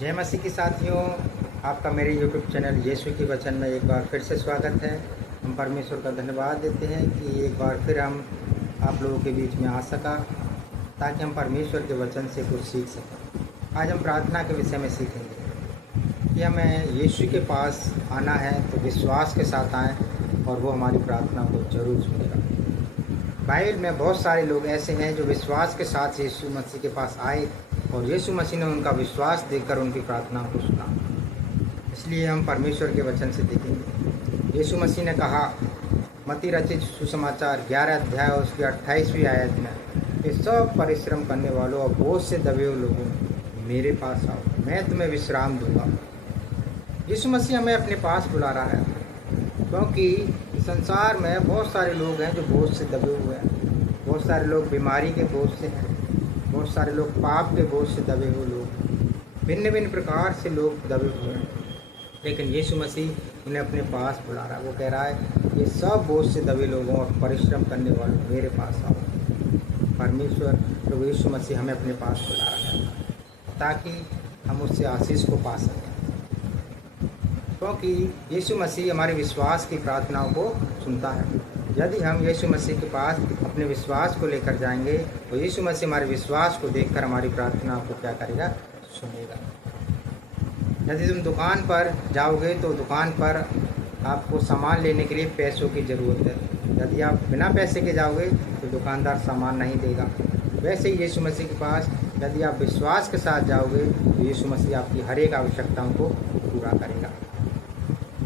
जय मसीह के साथियों, आपका मेरे यूट्यूब चैनल यीशु के वचन में एक बार फिर से स्वागत है। हम परमेश्वर का धन्यवाद देते हैं कि एक बार फिर हम आप लोगों के बीच में आ सका ताकि हम परमेश्वर के वचन से कुछ सीख सकें। आज हम प्रार्थना के विषय में सीखेंगे कि हमें यीशु के पास आना है तो विश्वास के साथ आएँ और वो हमारी प्रार्थना को जरूर सुनेगा। बाइबल में बहुत सारे लोग ऐसे हैं जो विश्वास के साथ यीशु मसीह के पास आए और यीशु मसीह ने उनका विश्वास देखकर उनकी प्रार्थना को सुना। इसलिए हम परमेश्वर के वचन से देखेंगे। यीशु मसीह ने कहा मत्ती रचित सुसमाचार 11 अध्याय और उसकी 28वीं आयत में, ये सब परिश्रम करने वालों और बोझ से दबे हुए लोगों मेरे पास आओ, मैं तुम्हें विश्राम दूंगा। यीशु मसीह हमें अपने पास बुला रहा है क्योंकि संसार में बहुत सारे लोग हैं जो बोझ से दबे हुए हैं। बहुत सारे लोग बीमारी के बोझ से हैं, बहुत सारे लोग पाप के बोझ से दबे हुए लोग, भिन्न भिन्न प्रकार से लोग दबे हुए हैं। लेकिन यीशु मसीह उन्हें अपने पास बुला रहा है। वो कह रहा है ये सब बोझ से दबे लोगों और परिश्रम करने वालों मेरे पास आओ। परमेश्वर प्रभु यीशु मसीह हमें अपने पास बुला रहा है ताकि हम उससे आशीष को पा सकें, क्योंकि यीशु मसीह हमारे विश्वास की प्रार्थनाओं को सुनता है। यदि हम यीशु मसीह के पास अपने विश्वास को लेकर जाएंगे तो यीशु मसीह हमारे विश्वास को देखकर हमारी प्रार्थना को क्या करेगा, सुनेगा। यदि तुम दुकान पर जाओगे तो दुकान पर आपको सामान लेने के लिए पैसों की ज़रूरत है। यदि आप बिना पैसे के जाओगे तो दुकानदार सामान नहीं देगा। वैसे ही यीशु मसीह के पास यदि आप विश्वास के साथ जाओगे तो यीशु मसीह आपकी हर एक आवश्यकताओं को पूरा करेगा।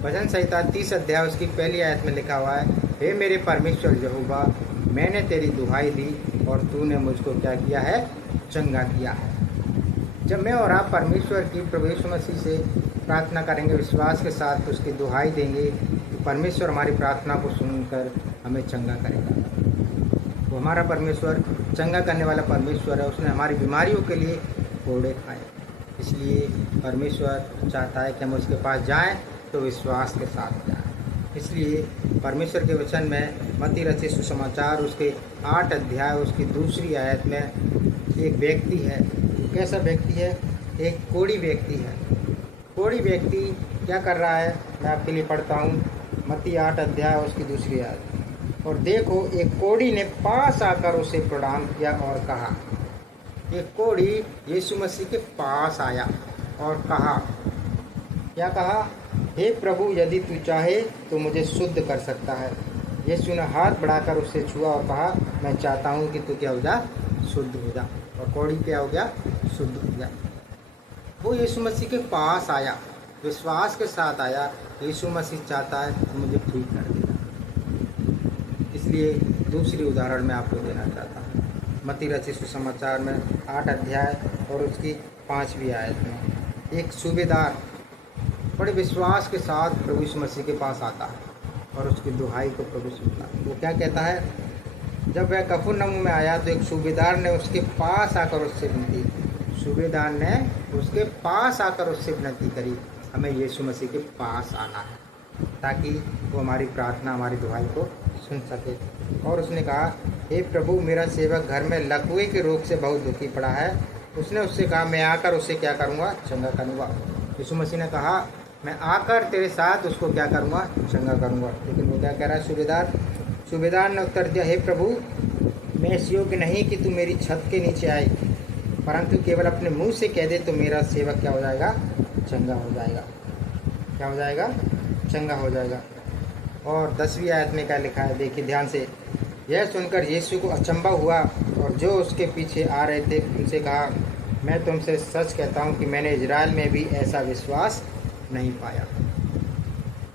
भजन संहिता 30 अध्याय उसकी पहली आयत में लिखा हुआ है, हे मेरे परमेश्वर यहोवा, मैंने तेरी दुहाई दी और तूने मुझको क्या किया है, चंगा किया है। जब मैं और आप परमेश्वर की प्रभु यीशु मसीह से प्रार्थना करेंगे विश्वास के साथ, उसकी दुहाई देंगे तो परमेश्वर हमारी प्रार्थना को सुनकर हमें चंगा करेगा। वो हमारा परमेश्वर चंगा करने वाला परमेश्वर है। उसने हमारी बीमारियों के लिए कोड़े खाए। इसलिए परमेश्वर चाहता है कि हम उसके पास जाएं तो विश्वास के साथ जाएं। इसलिए परमेश्वर के वचन में मत्ती रचित सुसमाचार उसके 8 अध्याय उसकी दूसरी आयत में एक व्यक्ति है। कैसा व्यक्ति है? एक कोढ़ी व्यक्ति है। कोढ़ी व्यक्ति क्या कर रहा है, मैं आपके लिए पढ़ता हूँ। मत्ती 8 अध्याय उसकी दूसरी आयत। और देखो, एक कोढ़ी ने पास आकर उसे प्रणाम किया और कहा। एक कोढ़ी यीशु मसीह के पास आया और कहा, क्या कहा? हे प्रभु, यदि तू चाहे तो मुझे शुद्ध कर सकता है। यीशु ने हाथ बढ़ाकर उसे छुआ और कहा, मैं चाहता हूँ कि तू क्या हो जा, शुद्ध हो जा। और कोढ़ी क्या हो गया, शुद्ध हो गया। वो यीशु मसीह के पास आया, विश्वास के साथ आया। यीशु मसीह चाहता है तो मुझे ठीक कर देगा। इसलिए दूसरी उदाहरण मैं आपको देना चाहता हूँ। मत्ती रचित सुसमाचार में 8 अध्याय और उसकी 5वीं आयत में एक सूबेदार बड़े विश्वास के साथ प्रभु यीशु मसीह के पास आता है और उसकी दुहाई को प्रभु सुनता है। वो क्या कहता है? जब वह कफरनहूम में आया तो एक सूबेदार ने उसके पास आकर उससे विनती करी, हमें यीशु मसीह के पास आना है ताकि वो हमारी प्रार्थना, हमारी दुहाई को सुन सके। और उसने कहा, हे प्रभु, मेरा सेवक घर में लकवे के रोग से बहुत दुखी पड़ा है। उसने उससे कहा, मैं आकर उसे क्या करूँगा, चंगा करूँगा। यीशु मसीह ने कहा, मैं आकर तेरे साथ उसको क्या करूँगा, चंगा करूँगा। लेकिन वो क्या कह रहा है? सूबेदार ने उत्तर दिया, हे प्रभु, मैं इस योग्य नहीं कि तू मेरी छत के नीचे आए, परंतु केवल अपने मुंह से कह दे तो मेरा सेवक क्या हो जाएगा, चंगा हो जाएगा। क्या हो जाएगा? चंगा हो जाएगा। और 10वीं आयत में क्या लिखा है, देखिए ध्यान से। यह सुनकर यीशु को अचंभा हुआ और जो उसके पीछे आ रहे थे उनसे कहा, मैं तुमसे सच कहता हूँ कि मैंने इजराइल में भी ऐसा विश्वास नहीं पाया।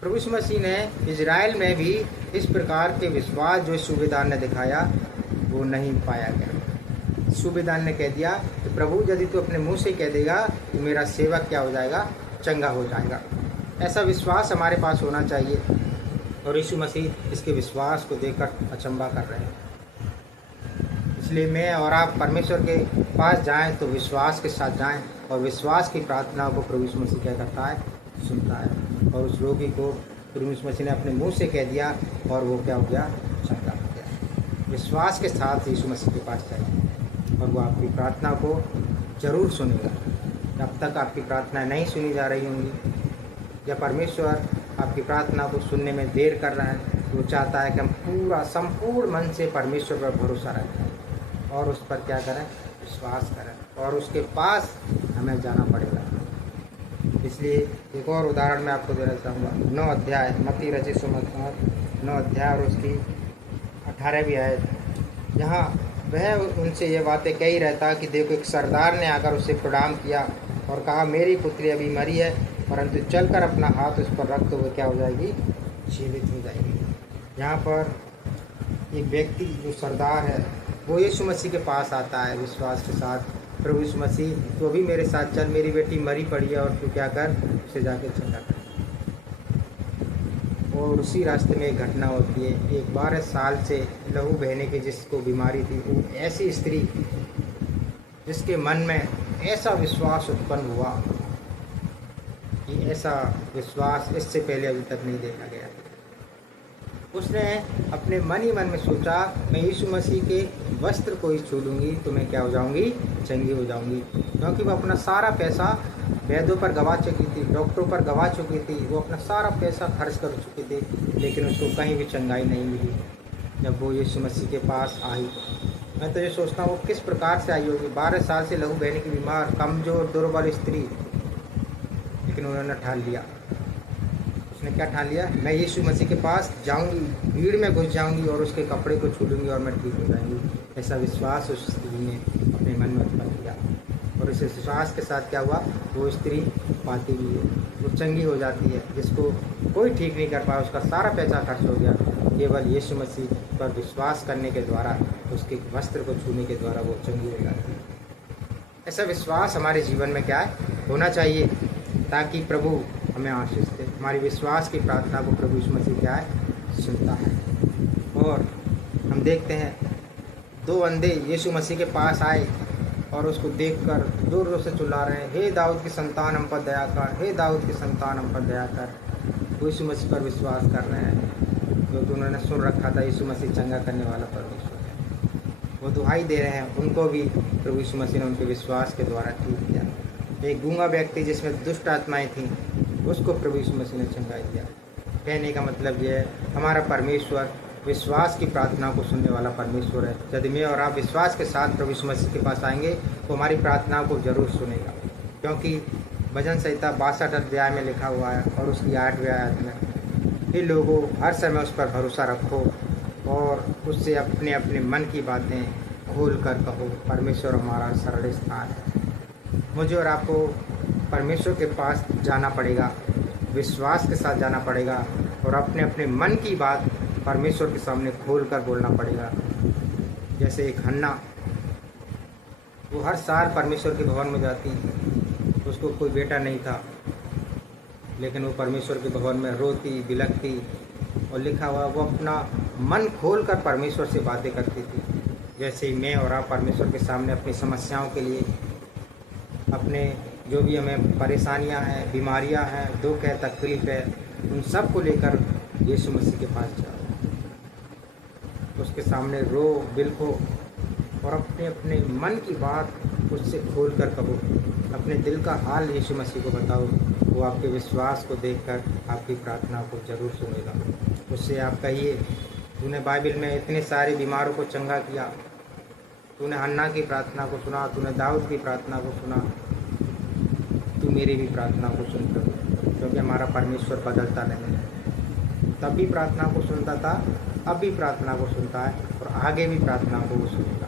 प्रभु यीशु मसीह ने इजराइल में भी इस प्रकार के विश्वास जो सूबेदार ने दिखाया वो नहीं पाया गया। सूबेदार ने कह दिया कि प्रभु, यदि तू अपने मुंह से कह देगा तो मेरा सेवक क्या हो जाएगा, चंगा हो जाएगा। ऐसा विश्वास हमारे पास होना चाहिए। और यीशु मसीह इसके विश्वास को देखकर अचंभा कर रहे हैं। इसलिए मैं और आप परमेश्वर के पास जाएं तो विश्वास के साथ जाएं और विश्वास की प्रार्थना को प्रभु यीशु मसीह क्या करता है, सुनता है। और उस रोगी को प्रभु यीशु मसीह ने अपने मुंह से कह दिया और वो क्या हो गया, चंगा हो गया। विश्वास के साथ यीशु मसीह के पास जाइए और वो आपकी प्रार्थना को जरूर सुनेगा। जब तक आपकी प्रार्थनाएं नहीं सुनी जा रही होंगी, या परमेश्वर आपकी प्रार्थना को सुनने में देर कर रहा है, वो चाहता है कि हम पूरा संपूर्ण मन से परमेश्वर पर भरोसा रखें और उस पर क्या करें, विश्वास करें, और उसके पास हमें जाना पड़ेगा। इसलिए एक और उदाहरण मैं आपको देना चाहूँगा। 9 अध्याय मत्ती रचित सुसमाचार 9 अध्याय और उसकी 18वीं आयत, जहाँ वह उनसे ये बातें कह ही रहता कि देखो, एक सरदार ने आकर उसे प्रणाम किया और कहा, मेरी पुत्री अभी मरी है, परंतु चलकर अपना हाथ उस पर रख तो वह क्या हो जाएगी, जीवित हो जाएगी। यहाँ पर एक व्यक्ति जो सरदार है वो यीशु मसीह के पास आता है विश्वास के साथ, प्रभु यीशु मसीह तो भी मेरे साथ चल, मेरी बेटी मरी पड़ी है और तू क्या कर, उसे जाके चंगा कर। और उसी रास्ते में एक घटना होती है। एक 12 साल से लहू बहने की जिसको बीमारी थी, वो ऐसी स्त्री जिसके मन में ऐसा विश्वास उत्पन्न हुआ कि ऐसा विश्वास इससे पहले अभी तक नहीं देखा गया। उसने अपने मन ही मन में सोचा, मैं यीशु मसीह के वस्त्र को ही छू लूँगी तो मैं क्या हो जाऊँगी, चंगी हो जाऊँगी। क्योंकि वो अपना सारा पैसा वैद्यों पर गवा चुकी थी, डॉक्टरों पर गवा चुकी थी, वो अपना सारा पैसा खर्च कर चुकी थी, लेकिन उसको कहीं भी चंगाई नहीं मिली। जब वो यीशु मसीह के पास आई, मैं तो ये सोचता हूँ वो किस प्रकार से आई होगी। 12 साल से लहू बहने की बीमार, कमज़ोर, दुर्बल स्त्री, लेकिन उन्होंने ठान लिया। उसने क्या ठान लिया, मैं यीशु मसीह के पास जाऊंगी, भीड़ में घुस जाऊंगी और उसके कपड़े को छू लूँगी और मैं ठीक हो जाऊंगी। ऐसा विश्वास उस स्त्री ने अपने मन में उत्पन्न किया, और इस विश्वास के साथ क्या हुआ, वो स्त्री पाती भी है, वो चंगी हो जाती है। जिसको कोई ठीक नहीं कर पाया, उसका सारा पैसा खर्च हो गया, केवल यीशु मसीह पर विश्वास करने के द्वारा, उसके वस्त्र को छूने के द्वारा वो चंगी हो जाती है। ऐसा विश्वास हमारे जीवन में क्या है, होना चाहिए, ताकि प्रभु हमें आशीष दे। हमारी विश्वास की प्रार्थना को प्रभु यीशु मसीह क्या है, सुनता है। और हम देखते हैं 2 अंधे यीशु मसीह के पास आए और उसको देखकर जोर जोर से चिल्ला रहे हैं, हे दाऊद की संतान हम पर दया कर, हे दाऊद की संतान हम पर दया कर। वो यीशु मसीह पर विश्वास कर रहे हैं, क्योंकि उन्होंने सुन रखा था यीशु मसीह चंगा करने वाला परमेश्वर है। वो दुहाई दे रहे हैं, उनको भी प्रभु यीशु मसीह ने उनके विश्वास के द्वारा ठीक किया। एक गूंगा व्यक्ति जिसमें दुष्ट आत्माएँ थीं, उसको प्रभु यीशु मसीह ने चंगाई दिया। कहने का मतलब यह है, हमारा परमेश्वर विश्वास की प्रार्थना को सुनने वाला परमेश्वर है। यदि मैं और आप विश्वास के साथ प्रभु यीशु मसीह के पास आएंगे तो हमारी प्रार्थना को जरूर सुनेगा, क्योंकि भजन संहिता 62 अध्याय में लिखा हुआ है और उसकी 8वीं आयत में, हे लोगों, हर समय उस पर भरोसा रखो और उससे अपने अपने मन की बातें खोल कर कहो। परमेश्वर हमारा सरल स्थान है। मुझे और आपको परमेश्वर के पास जाना पड़ेगा, विश्वास के साथ जाना पड़ेगा और अपने अपने मन की बात परमेश्वर के सामने खोल कर बोलना पड़ेगा। जैसे एक हन्ना, वो हर साल परमेश्वर के भवन में जाती, उसको कोई बेटा नहीं था, लेकिन वो परमेश्वर के भवन में रोती बिलखती, और लिखा हुआ वो अपना मन खोल कर परमेश्वर से बातें करती थी। जैसे ही मैं और आप परमेश्वर के सामने अपनी समस्याओं के लिए, अपने जो भी हमें परेशानियां हैं, बीमारियां हैं, दुख है, तकलीफ है, उन सब को लेकर यीशु मसीह के पास जाओ, उसके सामने रो बिलखो और अपने अपने मन की बात उससे खोल कर कहो, अपने दिल का हाल यीशु मसीह को बताओ। वो आपके विश्वास को देखकर आपकी प्रार्थना को जरूर सुनेगा। उससे आप कहिए, तूने बाइबल में इतने सारे बीमारों को चंगा किया, तूने हन्ना की प्रार्थना को सुना, तूने दाऊद की प्रार्थना को सुना, तू मेरी भी प्रार्थना को सुन कर, क्योंकि हमारा परमेश्वर बदलता नहीं है। तब भी प्रार्थना को सुनता था, अब भी प्रार्थना को सुनता है और आगे भी प्रार्थना को वो सुनेगा।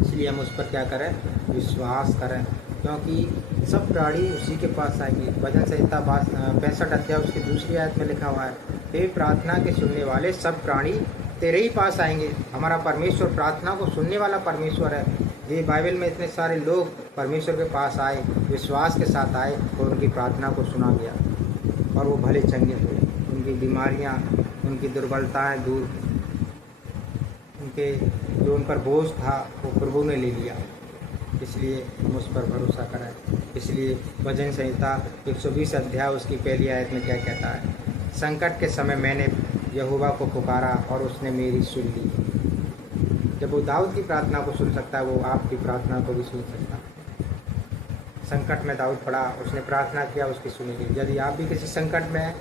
इसलिए हम उस पर क्या करें, विश्वास करें, क्योंकि सब प्राणी उसी के पास आएंगे। भजन संहिता 65 अध्याय उसकी 2री आयत में लिखा हुआ है, हे प्रार्थना के सुनने वाले सब प्राणी तेरे ही पास आएंगे। हमारा परमेश्वर प्रार्थना को सुनने वाला परमेश्वर है। ये बाइबल में इतने सारे लोग परमेश्वर के पास आए, विश्वास के साथ आए और उनकी प्रार्थना को सुना गया और वो भले चंगे हुए। उनकी बीमारियां, उनकी दुर्बलताएं दूर, उनके जो उन पर बोझ था वो प्रभु ने ले लिया। इसलिए हम उस पर भरोसा करें। इसलिए भजन संहिता 120 अध्याय उसकी 1 आयत में क्या कहता है, संकट के समय मैंने यहोवा को पुकारा और उसने मेरी सुन ली। जब वो दाऊद की प्रार्थना को सुन सकता है, वो आपकी प्रार्थना को भी सुन सकता है। संकट में दाऊद पड़ा, उसने प्रार्थना किया, उसकी सुनी गई। यदि आप भी किसी संकट में हैं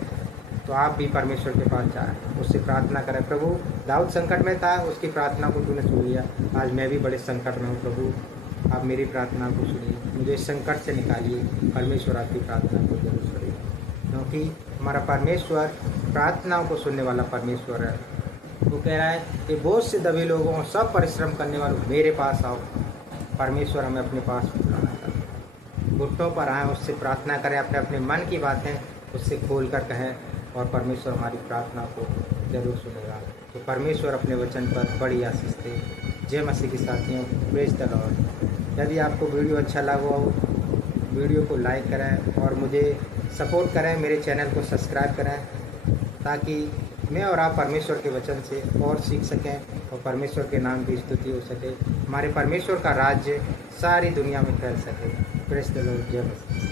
तो आप भी परमेश्वर के पास जाएं, उससे प्रार्थना करें। प्रभु, दाऊद संकट में था, उसकी प्रार्थना को तूने सुन लिया। आज मैं भी बड़े संकट में हूँ प्रभु, आप मेरी प्रार्थना को सुनिए, मुझे इस संकट से निकालिए। परमेश्वर आपकी प्रार्थना को जरूर सुनिए, क्योंकि हमारा परमेश्वर प्रार्थनाओं को सुनने वाला परमेश्वर है। वो कह रहा है कि बोझ से दबे लोगों, सब परिश्रम करने वालों, मेरे पास आओ। परमेश्वर हमें अपने पास बुलाना चाहता है। घुटनों पर आएँ, उससे प्रार्थना करें, अपने अपने मन की बातें उससे खोल कर कहें, और परमेश्वर हमारी प्रार्थना को जरूर सुनेगा। तो परमेश्वर अपने वचन पर बड़ी आशीष दे। जय मसीह के साथियों, प्रेज द लॉर्ड। यदि आपको वीडियो अच्छा लगा हो, वीडियो को लाइक करें और मुझे सपोर्ट करें, मेरे चैनल को सब्सक्राइब करें, ताकि मैं और आप परमेश्वर के वचन से और सीख सकें और परमेश्वर के नाम की स्तुति हो सके, हमारे परमेश्वर का राज्य सारी दुनिया में फैल सके। Praise the Lord. जय मसीह।